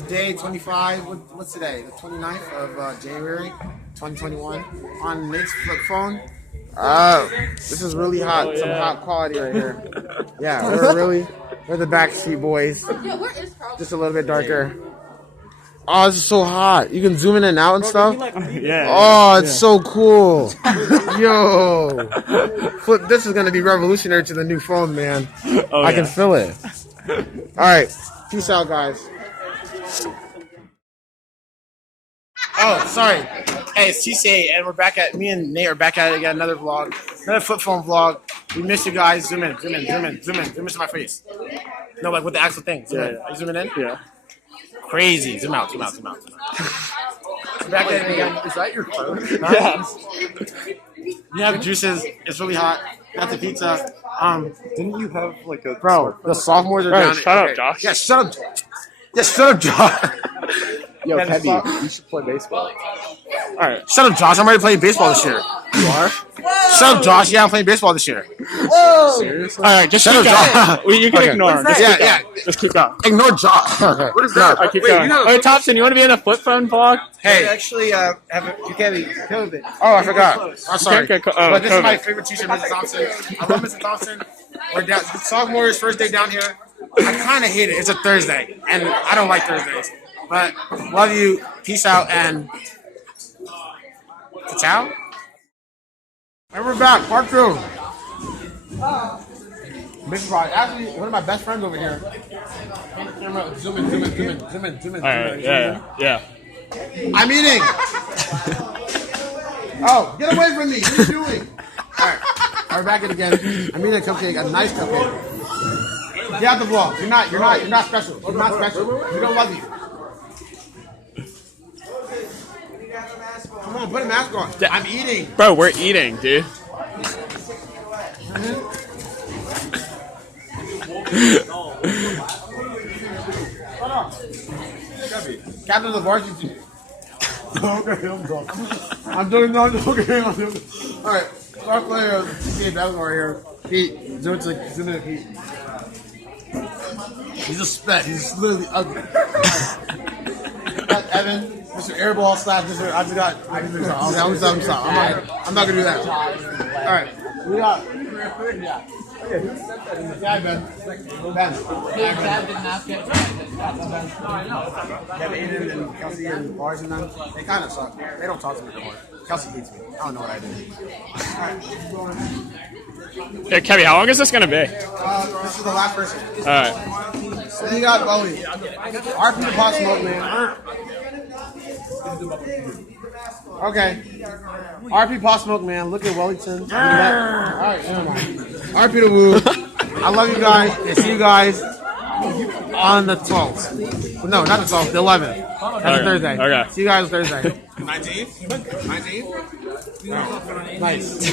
is day 25. What's today? The 29th of January, 2021. On Nate's flip phone. This is really hot. Oh, yeah. Some hot quality right here. Yeah, we're the backseat boys. Just a little bit darker. Oh, this is so hot. You can zoom in and out and stuff. Yeah. Oh, it's so cool. Yo. Flip, this is going to be revolutionary to the new phone, man. Oh, I can feel it. All right. Peace out, guys. Oh, sorry. Hey, it's TCA, and me and Nate are back at it again. Another vlog. Another flip phone vlog. We missed you guys. Zoom in to my face. No, like with the actual thing. Zoom in. Are you zooming in? Yeah. Crazy. Zoom out. We're back at it again. Is that your phone? Yeah. We have juices. It's really hot. Got the pizza. Didn't you have like a Bro, the sophomores are Bro, down. shut up, Josh. Yeah, shut up. Yeah, shut up, Josh. Yo, Yeah, Kebbie, you should play baseball. All right, shut up, Josh. I'm already playing baseball this year. You are? Shut up, Josh. Yeah, I'm playing baseball this year. Seriously? All right, just Shut keep up, going. Josh. You can Okay. ignore him. Just Yeah, keep going. Just keep going. Ignore Josh. Okay. What is that? All right, keep Wait, going. you know- Hey, Thompson, you want to be in a flip phone vlog? Hey. Actually, have you can't be COVID. Oh, I forgot. I'm sorry. Can't get But this is my COVID. favorite teacher, Mrs. Thompson. I love Mrs. Thompson. We're down. Sophomores' first day down here. I kind of hate it. It's a Thursday, and I don't like Thursdays. But love you. Peace out, and ciao. And we're back, part 2. Big surprise. Actually, one of my best friends over here. Camera, zoom in. All right, yeah. I'm eating. Oh, get away from me! What are you doing? All right, we're back at it again. I'm eating a cupcake, a nice cupcake. Get out the vlog. You're not special. You're not special. We don't love you. Come on, put a mask on. I'm eating. Bro, we're eating, dude. Captain of the varsity team. Okay, I'm doing. All right, our player, CA basketball right here. Pete, zoom in to Pete. He's a spec. He's literally ugly. Got Evan, Mr. Airball / Mr. I'm not gonna do that. All right, we got. Yeah, Ben. Kevin and Kelsey and Bars and them, they kind of suck. They don't talk to me anymore. Kelsey hates me. I don't know what I did. Hey, Kebbie, how long is this going to be? This is the last person. All right. So you got Bowie. RP the Pop Smoke, man. Okay. RP Pop Smoke, man. Look at Wellington. Alright, never mind. RP the Woo. I love you guys. And see you guys on the 12th. No, not the 12th, the 11th. That's a Thursday. Okay. See you guys Thursday. 19th? Nice.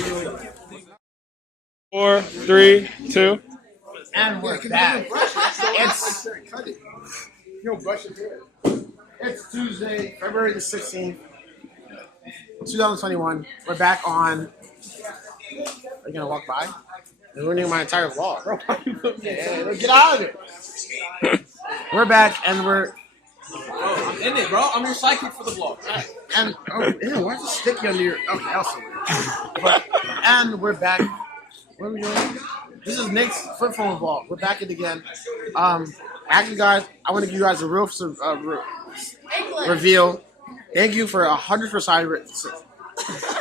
4, 3, 2. And we're back. It's Tuesday, February the 16th, 2021. We're back on. Are you gonna walk by? You're ruining my entire vlog. Yeah, get out of it. We're back and we're. I'm in it, bro. I'm your sidekick for the vlog. And ew, why is it sticky under your? Okay, I'll see. And we're back. What are we doing? This is Nick's flip phone vlog. We're back at it again. Actually, guys, I want to give you guys a real reveal. Thank you for 100 subscribers.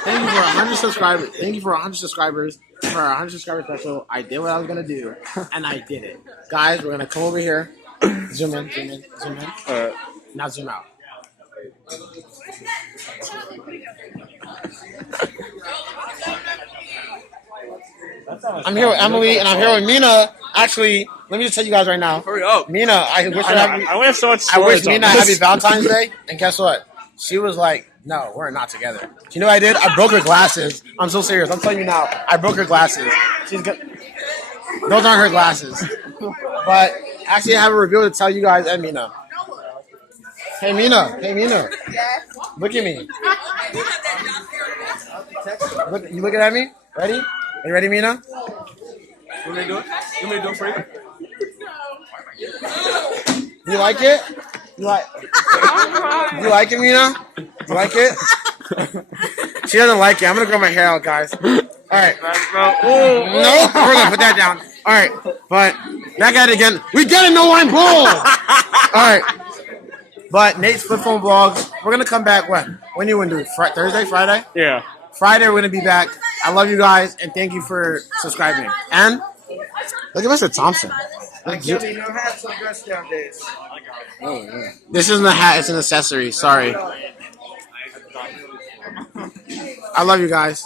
Thank you for 100 subscribers. Thank you for 100 subscribers. For our 100 subscriber special, I did what I was gonna do, and I did it. Guys, we're gonna come over here. Zoom in. All right. Now zoom out. I'm here with Emily and I'm here with Mina. Actually, let me just tell you guys right now. Hurry up. Mina, I wish I only have so much I wish storage on Mina this. happy Valentine's Day. And guess what? She was like, "No, we're not together." You know what I did? I broke her glasses. I'm so serious. I'm telling you now. I broke her glasses. She's got. Those aren't her glasses. But actually, I have a reveal to tell you guys and Mina. Hey Mina. Look at me. Look, you looking at me? Ready? Are you ready, Mina? You want me to do it? You want me to do it for you? You like it? You like? You like it, Mina? You like it? She doesn't like it. I'm gonna grow my hair out, guys. All right. No, we're gonna put that down. All right, but back at it again. We get it, no line bull. All right, but Nate's flip phone vlogs. We're gonna come back when? When you want to do it? Thursday, Friday? Yeah. Friday, we're gonna be back. I love you guys, and thank you for subscribing. And look at Mr. Thompson. Kebbie, no hats on dress down days. This isn't a hat; it's an accessory. Sorry. I love you guys.